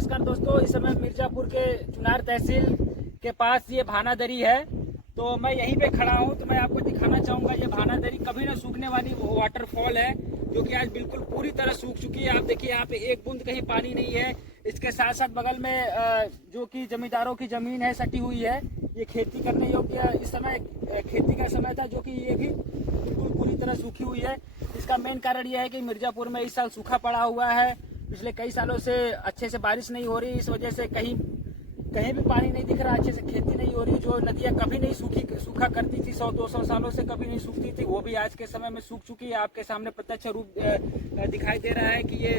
नमस्कार दोस्तों, इस समय मिर्जापुर के चुनार तहसील के पास ये भानादरी है। तो मैं यहीं पे खड़ा हूँ। तो मैं आपको दिखाना चाहूँगा ये भानादरी कभी ना सूखने वाली वाटरफॉल है, जो कि आज बिल्कुल पूरी तरह सूख चुकी है। आप देखिए यहाँ पे एक बूंद कहीं पानी नहीं है। इसके साथ साथ बगल में जो कि जमींदारों की ज़मीन है सटी हुई है। ये खेती करने योग्य इस समय खेती का समय था, जो कि ये भी बिल्कुल पूरी तरह सूखी हुई है। इसका मेन कारण यह है कि मिर्जापुर में इस साल सूखा पड़ा हुआ है। पिछले कई सालों से अच्छे से बारिश नहीं हो रही, इस वजह से कहीं भी पानी नहीं दिख रहा, अच्छे से खेती नहीं हो रही। जो नदियाँ कभी नहीं सूखा करती थी, 100-200 सालों से कभी नहीं सूखती थी, वो भी आज के समय में सूख चुकी है। आपके सामने प्रत्यक्ष रूप दिखाई दे रहा है कि ये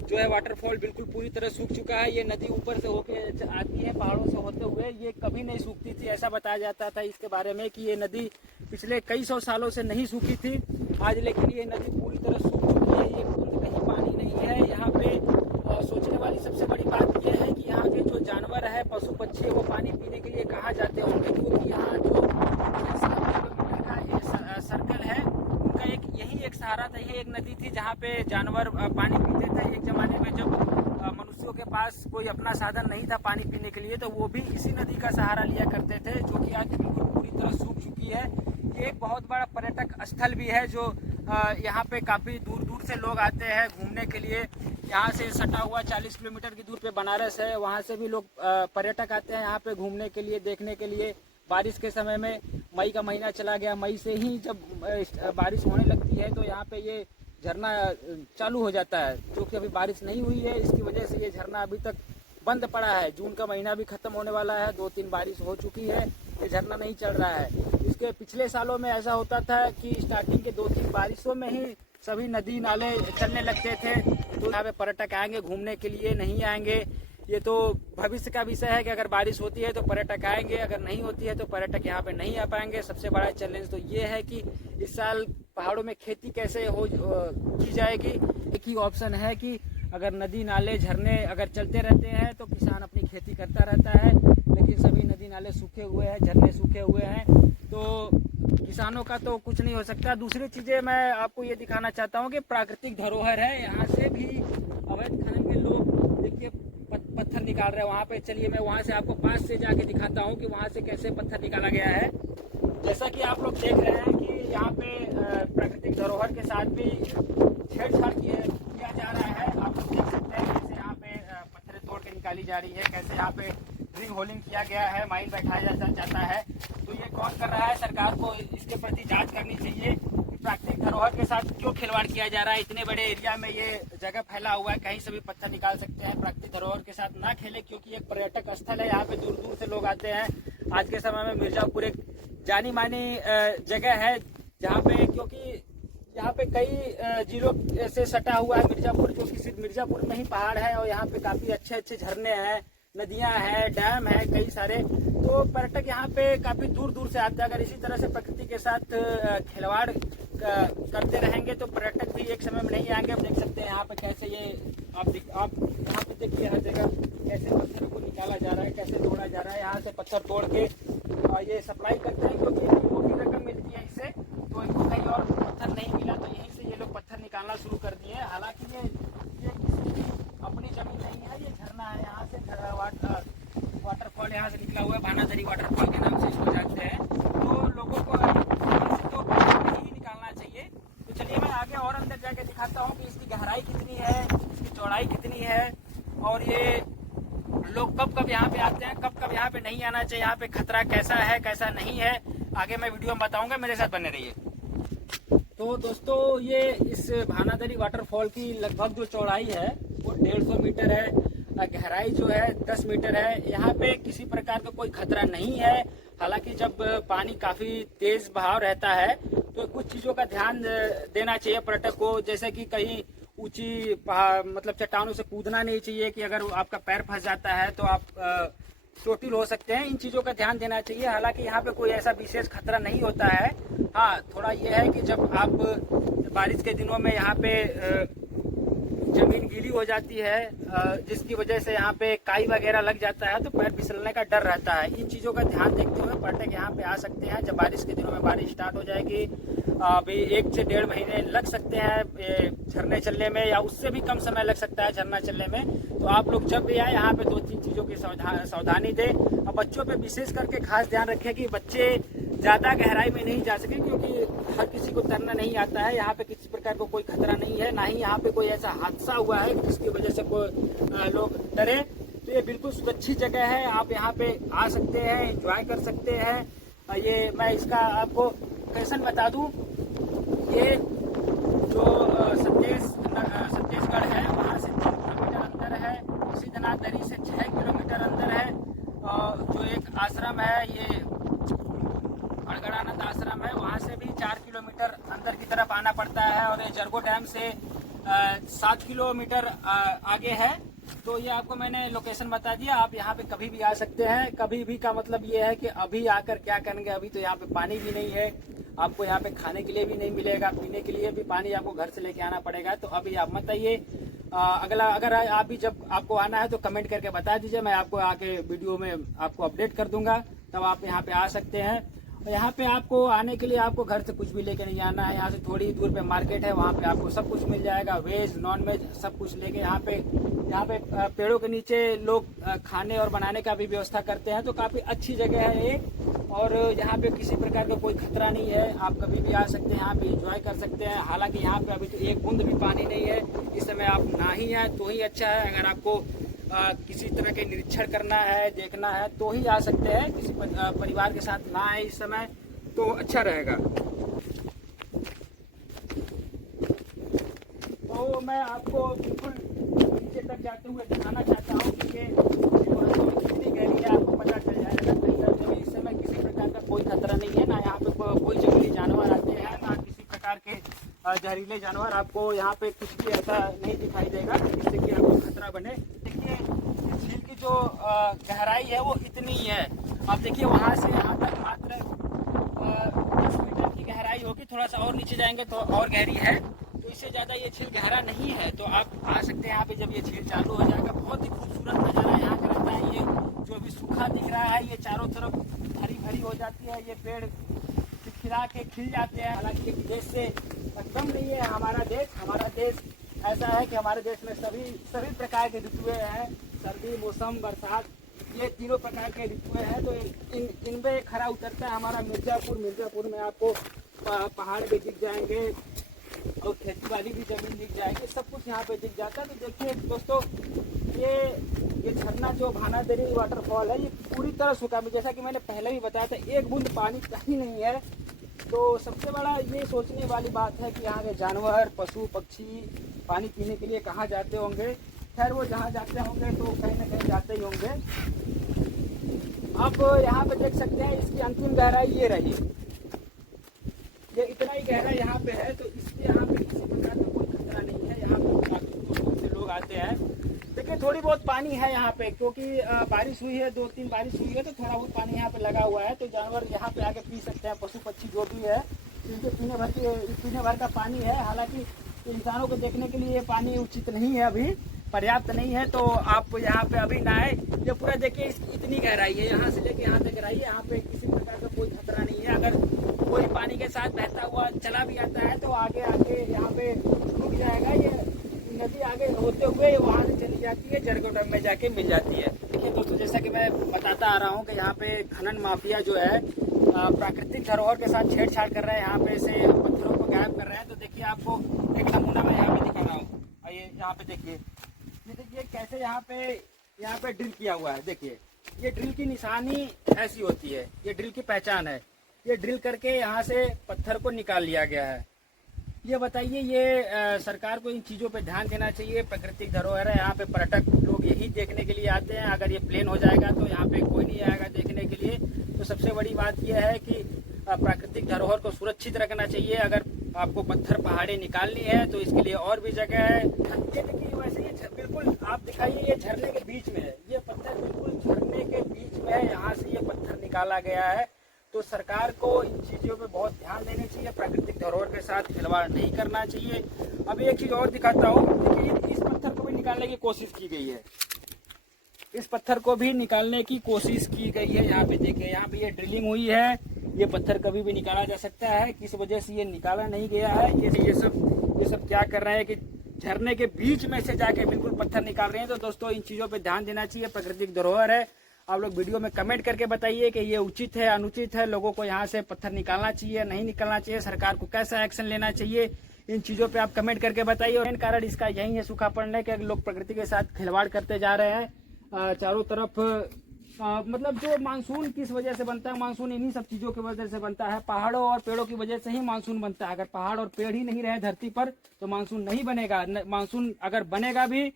जो है वाटरफॉल बिल्कुल पूरी तरह सूख चुका है। ये नदी ऊपर से होके आती है, पहाड़ों से होते हुए, ये कभी नहीं सूखती थी। ऐसा बताया जाता था इसके बारे में कि ये नदी पिछले कई सौ सालों से नहीं सूखी थी आज, लेकिन ये नदी पूरी तरह सूख चुकी है। ये कहीं पानी नहीं है यहाँ पे। सोचने वाली सबसे बड़ी बात यह है कि यहाँ के जो जानवर है, पशु पक्षी है, वो पानी पीने के लिए कहाँ जाते होंगे, क्योंकि यहाँ जो 7 किलोमीटर का सर्कल है, उनका यही एक सहारा था। यही एक नदी थी जहाँ पे जानवर पानी पीते थे। एक जमाने में जब मनुष्यों के पास कोई अपना साधन नहीं था पानी पीने के लिए, तो वो भी इसी नदी का सहारा लिया करते थे, जो कि आज बिल्कुल पूरी तरह सूख चुकी है। ये एक बहुत बड़ा पर्यटक स्थल भी है, जो यहाँ पे काफ़ी दूर दूर से लोग आते हैं घूमने के लिए। यहाँ से सटा हुआ 40 किलोमीटर की दूर पे बनारस है, वहाँ से भी लोग पर्यटक आते हैं यहाँ पे घूमने के लिए, देखने के लिए। बारिश के समय में मई का महीना चला गया, मई से ही जब बारिश होने लगती है तो यहाँ पे ये झरना चालू हो जाता है, जो कि अभी बारिश नहीं हुई है। इसकी वजह से ये झरना अभी तक बंद पड़ा है। जून का महीना भी खत्म होने वाला है, 2-3 बारिश हो चुकी है, ये झरना नहीं चल रहा है। इसके पिछले सालों में ऐसा होता था कि स्टार्टिंग के 2-3 बारिशों में ही सभी नदी नाले चलने लगते थे। तो यहाँ पे पर्यटक आएंगे घूमने के लिए, नहीं आएंगे ये तो भविष्य का विषय है कि अगर बारिश होती है तो पर्यटक आएंगे, अगर नहीं होती है तो पर्यटक यहाँ पे नहीं आ पाएंगे। सबसे बड़ा चैलेंज तो ये है कि इस साल पहाड़ों में खेती कैसे की जाएगी। एक ही ऑप्शन है कि अगर नदी नाले झरने अगर चलते रहते हैं तो किसान अपनी खेती करता रहता है, लेकिन सभी नदी नाले सूखे हुए हैं, झरने सूखे हुए हैं, तो किसानों का तो कुछ नहीं हो सकता। दूसरी चीज़ें मैं आपको ये दिखाना चाहता हूँ कि प्राकृतिक धरोहर है, यहाँ से भी अवैध खनन के लोग देखिए पत्थर निकाल रहे हैं वहाँ पे। चलिए मैं वहाँ से आपको पास से जाके दिखाता हूँ कि वहाँ से कैसे पत्थर निकाला गया है। जैसा कि आप लोग देख रहे हैं कि यहाँ पे प्राकृतिक धरोहर के साथ भी छेड़छाड़ किया जा रहा है। आप लोग देख सकते हैं कैसे यहाँ पे पत्थर तोड़ के निकाली जा रही है, कैसे यहाँ पे ड्रिल होलिंग किया गया है, माइन बैठाया जाता है। तो ये कौन कर रहा है? सरकार को इसके प्रति जांच करनी चाहिए कि प्राकृतिक धरोहर के साथ क्यों खिलवाड़ किया जा रहा है। इतने बड़े एरिया में ये जगह फैला हुआ है, कहीं से भी पत्थर निकाल सकते हैं। प्राकृतिक धरोहर के साथ ना खेले, क्योंकि एक पर्यटक स्थल है, यहाँ पे दूर दूर से लोग आते हैं। आज के समय में मिर्जापुर एक जानी मानी जगह है, जहाँ पे क्योंकि यहाँ पे कई जिलों से सटा हुआ है मिर्जापुर, जो कि सिर्फ मिर्जापुर में ही पहाड़ है, और यहाँ पे काफ़ी अच्छे अच्छे झरने हैं, नदियाँ हैं, डैम है कई सारे। तो पर्यटक यहाँ पे काफ़ी दूर दूर से आते हैं। अगर इसी तरह से प्रकृति के साथ खिलवाड़ करते रहेंगे तो पर्यटक भी एक समय में नहीं आएंगे। आप देख सकते हैं यहाँ पे कैसे ये आप यहाँ पे देखिए हर जगह कैसे पत्थर को निकाला जा रहा है, कैसे तोड़ा जा रहा है। यहाँ से पत्थर तोड़ के ये सप्लाई करते हैं, क्योंकि इतनी मोटी रकम मिलती है इससे, तो इनको कहीं और पत्थर नहीं मिला, तो यहीं से ये लोग पत्थर निकालना शुरू कर दिए। हालांकि ये किसी अपनी जमीन नहीं है, ये झरना है। यहाँ से वाटरफॉल यहाँ से निकला हुआ है, भानादरी वाटरफॉल के नाम से इसको जानते हैं। तो लोगों को यहाँ से तो नहीं निकालना चाहिए। तो चलिए मैं आगे और अंदर जाके दिखाता हूँ कि इसकी गहराई कितनी है, इसकी चौड़ाई कितनी है, और ये लोग कब कब यहाँ पे आते हैं, कब कब यहाँ पे नहीं आना चाहिए, यहाँ पे खतरा कैसा है कैसा नहीं है, आगे मैं वीडियो में बताऊंगा। मेरे साथ बने रहिए। तो दोस्तों ये इस भानादरी वाटरफॉल की लगभग जो चौड़ाई है वो 150 मीटर है, गहराई जो है 10 मीटर है। यहाँ पे किसी प्रकार का कोई खतरा नहीं है। हालांकि जब पानी काफ़ी तेज बहाव रहता है तो कुछ चीज़ों का ध्यान देना चाहिए पर्यटक को, जैसे कि कहीं ऊंची मतलब चट्टानों से कूदना नहीं चाहिए कि अगर आपका पैर फंस जाता है तो आप चोटिल हो सकते हैं। इन चीज़ों का ध्यान देना चाहिए। हालांकि यहाँ पे कोई ऐसा विशेष खतरा नहीं होता है। हाँ, थोड़ा ये है कि जब आप बारिश के दिनों में यहाँ पे जमीन गीली हो जाती है, जिसकी वजह से यहाँ पे काई वगैरह लग जाता है तो पैर फिसलने का डर रहता है। इन चीज़ों का ध्यान देखते हुए पर्यटक यहाँ पे आ सकते हैं। जब बारिश के दिनों में बारिश स्टार्ट हो जाएगी, अभी 1 से 1.5 महीने लग सकते हैं झरने चलने में, या उससे भी कम समय लग सकता है झरना चलने में। तो आप लोग जब भी आए यहाँ पे 2-3 चीज़ों की सावधानी दें। और बच्चों पे विशेष करके खास ध्यान रखें कि बच्चे ज़्यादा गहराई में नहीं जा सके, क्योंकि हर किसी को तैरना नहीं आता है। यहाँ पे किसी प्रकार का कोई खतरा नहीं है, ना ही यहाँ पे कोई ऐसा हादसा हुआ है जिसकी वजह से कोई लोग डरे। तो ये बिल्कुल सुरक्षित जगह है, आप यहाँ पे आ सकते हैं, एंजॉय कर सकते हैं। ये मैं इसका आपको लोकेशन बता दूं, ये जो सत्तेसगढ़ है वहाँ से 3 किलोमीटर अंदर है। सिद्धनाथ दरी से 6 किलोमीटर अंदर है। जो एक आश्रम है, ये अड़गड़ानंद आश्रम है, वहाँ से भी 4 किलोमीटर अंदर की तरफ आना पड़ता है। और ये जरगो डैम से 7 किलोमीटर आगे है। तो ये आपको मैंने लोकेशन बता दिया, आप यहाँ पे कभी भी आ सकते हैं। कभी भी का मतलब ये है कि अभी आकर क्या करेंगे, अभी तो यहाँ पे पानी भी नहीं है, आपको यहाँ पे खाने के लिए भी नहीं मिलेगा, पीने के लिए भी पानी आपको घर से लेके आना पड़ेगा। तो अभी आप मत आइए। अगला अगर आप भी जब आपको आना है तो कमेंट करके बता दीजिए, मैं आपको आके वीडियो में आपको अपडेट कर दूंगा, तब आप यहाँ पे आ सकते हैं। यहाँ पे आपको आने के लिए आपको घर से कुछ भी लेके नहीं आना है। यहाँ से थोड़ी दूर पे मार्केट है, वहाँ पे आपको सब कुछ मिल जाएगा, वेज नॉन वेज सब कुछ लेके। यहाँ पे पेड़ों के नीचे लोग खाने और बनाने का भी व्यवस्था करते हैं। तो काफ़ी अच्छी जगह है ये, और यहाँ पे किसी प्रकार का कोई खतरा नहीं है, आप कभी भी आ सकते हैं, यहाँ पे एंजॉय कर सकते हैं। हालांकि यहाँ पे अभी तो एक बूंद भी पानी नहीं है इस समय, आप ना ही आए तो ही अच्छा है। अगर आपको किसी तरह के निरीक्षण करना है, देखना है, तो ही आ सकते हैं। किसी परिवार के साथ ना आए इस समय तो अच्छा रहेगा। तो मैं आपको बिल्कुल नीचे तक जाते हुए दिखाना चाहता हूँ कि कितनी गहरी है, आपको पता चल जाएगा। कहीं इस समय किसी प्रकार का कोई खतरा नहीं है, ना यहाँ पे कोई जंगली जानवर आते हैं, ना किसी प्रकार के जहरीले जानवर। आपको यहाँ पे कुछ भी ऐसा नहीं दिखाई देगा जिससे कि आपको खतरा बने। देखिए झील की जो गहराई है वो इतनी ही है। आप देखिए वहाँ से यहाँ तक मात्र 10 मीटर की गहराई होगी, थोड़ा सा और नीचे जाएंगे तो और गहरी है। तो इससे ज़्यादा ये झील गहरा नहीं है। तो आप आ सकते हैं यहाँ पे। जब ये झील चालू हो जाएगा, बहुत ही खूबसूरत नज़ारा यहाँ का रहता है। ये जो भी सूखा दिख रहा है, ये चारों तरफ हरी भरी हो जाती है, ये पेड़ खिला के खिल जाते हैं। हालांकि एक देश से कम नहीं है हमारा देश ऐसा है कि हमारे देश में सभी प्रकार के ऋतुएं हैं, सर्दी, मौसम, बरसात, ये तीनों प्रकार के ऋतुएं हैं। तो इनमें खरा उतरता है हमारा मिर्ज़ापुर में आपको पहाड़ भी दिख जाएंगे और खेती वाली भी जमीन दिख जाएगी, सब कुछ यहाँ पे दिख जाता है। तो देखिए दोस्तों, ये झरना जो भानादरी वाटरफॉल है, ये पूरी तरह सूखा है। जैसा कि मैंने पहले भी बताया था, एक बूंद पानी कहीं नहीं है। तो सबसे बड़ा ये सोचने वाली बात है कि यहाँ के जानवर, पशु पक्षी पानी पीने के लिए कहाँ जाते होंगे। खैर वो जहाँ जाते होंगे तो कहीं ना कहीं जाते ही होंगे। आप यहाँ पे देख सकते हैं, इसकी अंतिम गहराई ये रही, ये इतना ही गहरा यहाँ पे है। तो इसलिए यहाँ पे किसी प्रकार का कोई खतरा नहीं है। यहाँ पे काफी दूर से लोग आते हैं। देखिए थोड़ी बहुत पानी है यहाँ पे, क्योंकि बारिश हुई है, 2-3 बारिश हुई है, तो थोड़ा बहुत पानी यहाँ पे लगा हुआ है। तो जानवर यहाँ पे आके पी सकते हैं, पशु पक्षी जो भी है, इनके पीने भर का पानी है। हालांकि इंसानों को देखने के लिए ये पानी उचित नहीं है, अभी पर्याप्त नहीं है। तो आप यहाँ पे अभी ना आए। ये पूरा देखिए, इसकी इतनी गहराई है, यहाँ से लेके यहाँ तक गहराई है। यहाँ पे किसी प्रकार का कोई खतरा नहीं है। अगर कोई पानी के साथ बहता हुआ चला भी आता है तो आगे यहाँ पे रुक जाएगा। ये नदी आगे होते हुए वहाँ से चली जाती है, जरगो डैम में जाके मिल जाती है। देखिए दोस्तों, जैसा कि मैं बताता आ रहा हूँ कि यहाँ पे खनन माफिया जो है प्राकृतिक धरोहर के साथ छेड़छाड़ कर रहे हैं, यहाँ पे से पत्थरों को गायब कर रहे हैं। तो देखिए आपको एक नमूना मैं यहाँ पे दिखा रहा हूँ। आइए यहाँ पे देखिए, ये देखिए कैसे यहाँ पे ड्रिल किया हुआ है। देखिए ये ड्रिल की निशानी ऐसी होती है, ये ड्रिल की पहचान है। ये ड्रिल करके यहाँ से पत्थर को निकाल लिया गया है। ये बताइए, ये सरकार को इन चीज़ों पे ध्यान देना चाहिए। प्राकृतिक धरोहर है, यहाँ पे पर्यटक लोग यही देखने के लिए आते हैं। अगर ये प्लेन हो जाएगा तो यहाँ पे कोई नहीं आएगा देखने के लिए। तो सबसे बड़ी बात यह है कि प्राकृतिक धरोहर को सुरक्षित रखना चाहिए। अगर आपको पत्थर पहाड़ी निकालनी है तो इसके लिए और भी जगह है। ये देखिए, वैसे ये बिल्कुल आप दिखाइए, ये झरने के बीच में है, ये पत्थर बिल्कुल झरने के बीच में है, यहाँ से ये पत्थर निकाला गया है। तो सरकार को इन चीज़ों पे बहुत ध्यान देना चाहिए, प्राकृतिक धरोहर के साथ खिलवाड़ नहीं करना चाहिए। अब एक चीज़ और दिखाता हूँ। देखिए इस निकालने की कोशिश की गई है, इस पत्थर को भी निकालने की कोशिश की गई है। यहाँ पे देखिए, यहाँ पे ये ड्रिलिंग हुई है, ये पत्थर कभी भी निकाला जा सकता है, किस वजह से ये निकाला नहीं गया है। ये सब क्या कर रहे हैं कि झरने के बीच में से जाके बिल्कुल पत्थर निकाल रहे हैं। तो दोस्तों इन चीज़ों पे ध्यान देना चाहिए, प्राकृतिक धरोहर है। आप लोग वीडियो में कमेंट करके बताइए कि ये उचित है, अनुचित है, लोगों को यहाँ से पत्थर निकालना चाहिए, नहीं निकालना चाहिए, सरकार को कैसा एक्शन लेना चाहिए, इन चीज़ों पे आप कमेंट करके बताइए। और मेन कारण इसका यही है, सूखा पड़ने के, लोग प्रकृति के साथ खिलवाड़ करते जा रहे हैं। चारों तरफ मतलब जो मानसून किस वजह से बनता है, मानसून इन्हीं सब चीज़ों की वजह से बनता है, पहाड़ों और पेड़ों की वजह से ही मानसून बनता है। अगर पहाड़ और पेड़ ही नहीं रहे धरती पर तो मानसून नहीं बनेगा। मानसून अगर बनेगा भी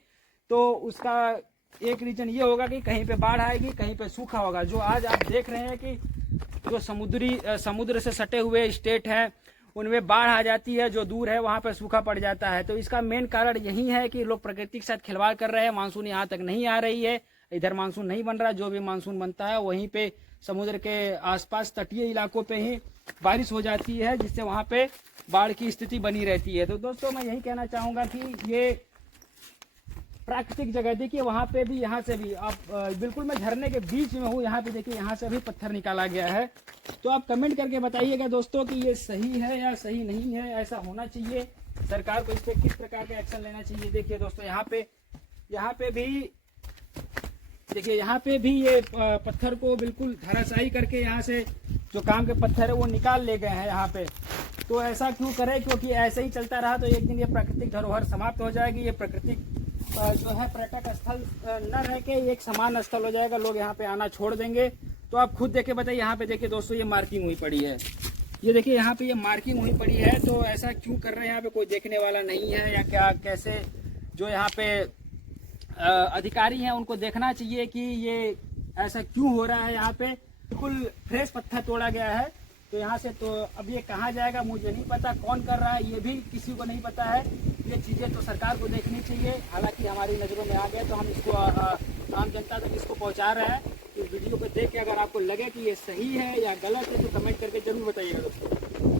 तो उसका एक रीजन ये होगा कि कहीं पे बाढ़ आएगी, कहीं पे सूखा होगा। जो आज आप देख रहे हैं कि जो समुद्र से सटे हुए स्टेट हैं उनमें बाढ़ आ जाती है, जो दूर है वहाँ पे सूखा पड़ जाता है। तो इसका मेन कारण यही है कि लोग प्रकृति के साथ खिलवाड़ कर रहे हैं। मानसून यहाँ तक नहीं आ रही है, इधर मानसून नहीं बन रहा। जो भी मानसून बनता है वहीं पे समुद्र के आसपास तटीय इलाकों पे ही बारिश हो जाती है, जिससे वहाँ पे बाढ़ की स्थिति बनी रहती है। तो दोस्तों मैं यही कहना चाहूँगा कि ये प्राकृतिक जगह देखिए, वहाँ पे भी, यहाँ से भी आप बिल्कुल मैं झरने के बीच में हूँ, यहाँ पे देखिए, यहाँ से भी पत्थर निकाला गया है। तो आप कमेंट करके बताइएगा दोस्तों कि ये सही है या सही नहीं है, ऐसा होना चाहिए, सरकार को इस पर किस प्रकार का एक्शन लेना चाहिए। देखिए दोस्तों यहाँ पे भी देखिए, यहाँ पे भी ये पत्थर को बिल्कुल धराशायी करके यहाँ से जो काम के पत्थर है वो निकाल ले गए हैं यहाँ पे। तो ऐसा क्यों करें, क्योंकि ऐसे ही चलता रहा तो एक दिन ये प्राकृतिक धरोहर समाप्त हो जाएगी। ये प्राकृतिक जो है पर्यटक स्थल न रह के एक समान स्थल हो जाएगा, लोग यहाँ पे आना छोड़ देंगे। तो आप खुद देख के बताइए। यहाँ पे देखिए दोस्तों, ये मार्किंग हुई पड़ी है, ये देखिए यहाँ पे ये मार्किंग हुई पड़ी है। तो ऐसा क्यों कर रहे हैं, यहाँ पे कोई देखने वाला नहीं है या क्या, कैसे? जो यहाँ पे अधिकारी हैं उनको देखना चाहिए कि ये ऐसा क्यों हो रहा है। यहाँ पे बिल्कुल फ्रेश पत्थर तोड़ा गया है, तो यहाँ से तो अब ये कहाँ जाएगा मुझे नहीं पता, कौन कर रहा है ये भी किसी को नहीं पता है। ये चीज़ें तो सरकार को देखनी चाहिए। हालांकि हमारी नज़रों में आ गए तो हम इसको आम जनता तक इसको पहुँचा रहे हैं। इस वीडियो को देख के अगर आपको लगे कि ये सही है या गलत है तो कमेंट करके जरूर बताइएगा दोस्तों।